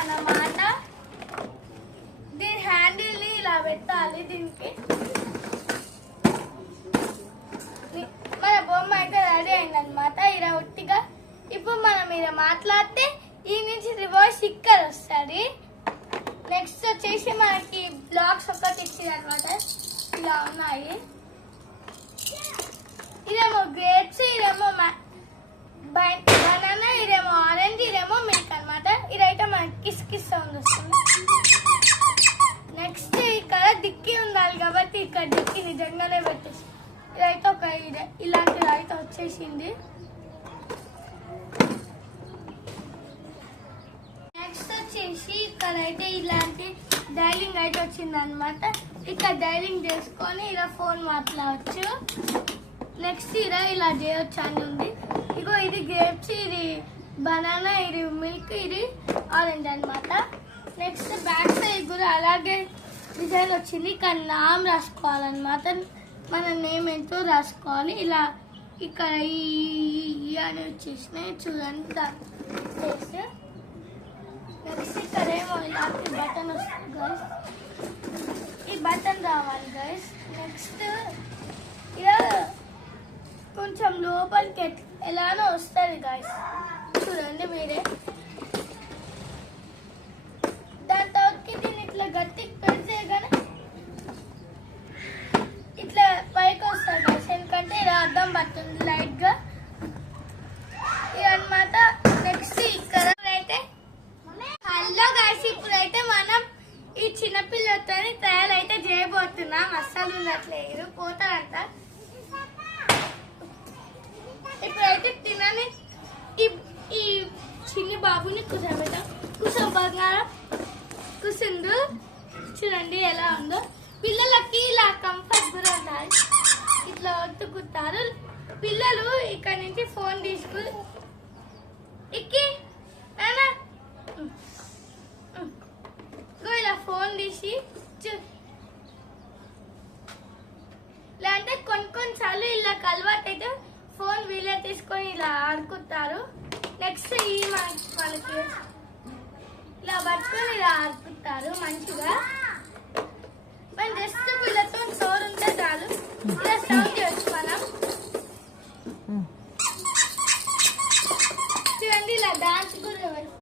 అన్నమాట. దీని హ్యాండిల్ ని ఇలా పెట్టాలి. దీనికి మన బొమ్మ అయితే రెడీ అయిందనమాట. ఇలా ఒట్టిగా ఇప్పుడు మనం ఇలా మాట్లాడితే ఈ నుంచి రివర్స్ ఇక్కడ వస్తుంది. నెక్స్ట్ వచ్చేసి మనకి బ్లాక్స్ ఒకటి ఇచ్చింది అనమాట. ఇలా ఉన్నాయి. ఇదేమో గ్రేప్స్, ఇదేమో బనానా, ఇదేమో ఆరెంజ్, ఇదేమో మిల్క్ అనమాట. ఇదైతే మనకి కిస్ కిస్ సౌండ్ వస్తుంది. నెక్స్ట్ ఇక్కడ డిక్కీ ఉండాలి కాబట్టి ఇక్కడ డిక్కీ నిజంగానే పెట్టేసి ఇదైతే ఒక ఇలాంటిది అయితే వచ్చేసింది. నెక్స్ట్ వచ్చేసి ఇక్కడ అయితే ఇలాంటి డైలింగ్ అయితే వచ్చింది అనమాట. ఇక్కడ డైలింగ్ చేసుకొని ఇలా ఫోన్ మాట్లాడవచ్చు. నెక్స్ట్ ఇలా చేయొచ్చు అని ఉంది. ఇగో ఇది గ్రేప్స్, ఇది బనానా, ఇది మిల్క్, ఇది ఆరెంజ్ అనమాట. నెక్స్ట్ బ్యాక్ సైడ్ కూడా అలాగే డిజైన్ వచ్చింది. ఇక్కడ నామ్ రాసుకోవాలన్నమాట. మన నేమ్ ఎంతో రాసుకోవాలి. ఇలా ఇక్కడ ఈ అని వచ్చేసినాయి చూడండి. దాని నెక్స్ట్ ఇక్కడ ఏమో ఇలాంటి బటన్ వస్తుంది గైస్. ఈ బటన్ రావాలి గైస్. నెక్స్ట్ ఇలా కొంచెం లోపలికి ఎలానో వస్తుంది గైస్. చూడండి మీరే. దాని తర్వాతకి దీన్ని ఇట్లా గట్టి పెడితే కానీ ఇట్లా పైకి వస్తుంది గైస్. ఎందుకంటే ఇలా అర్థం పడుతుంది లైట్ గా ఇదన్నమాట. నెక్స్ట్ ఇక్కడ అయితే హలో గైస్, ఇప్పుడైతే మనం ఈ చిన్నపిల్లతో తయారైతే చేయబోతున్నాం. అస్సలు ఉన్నట్లేదు పోతారంట. ఇప్పుడైతే తినని ఈ చిన్ని బాబుని కూర్చోబెట్టాం. బంగారం కూర్చుండు. చూడండి ఎలా ఉందో. పిల్లలకి ఇలా కంఫర్ట్ కూడా ఉండాలి. ఇట్లా ఒత్తుకుంటారు పిల్లలు. ఇక్కడ నుంచి ఫోన్ తీసుకుని ఎక్కి ఇలా ఫోన్ తీసి లేదంటే కొన్నిసార్లు ఇలా అలవాటు అయితే ఫోన్ వీళ్ళే తీసుకొని ఇలా ఆడుకుంటారు. నెక్స్ట్ ఈ మనకి ఇలా పట్టుకొని ఇలా ఆడుకుంటారు మంచిగా. మన జస్ట్ వీళ్ళతో సోర్ ఉంటే చాలు ఇలా సౌండ్ చేయొచ్చు మనం.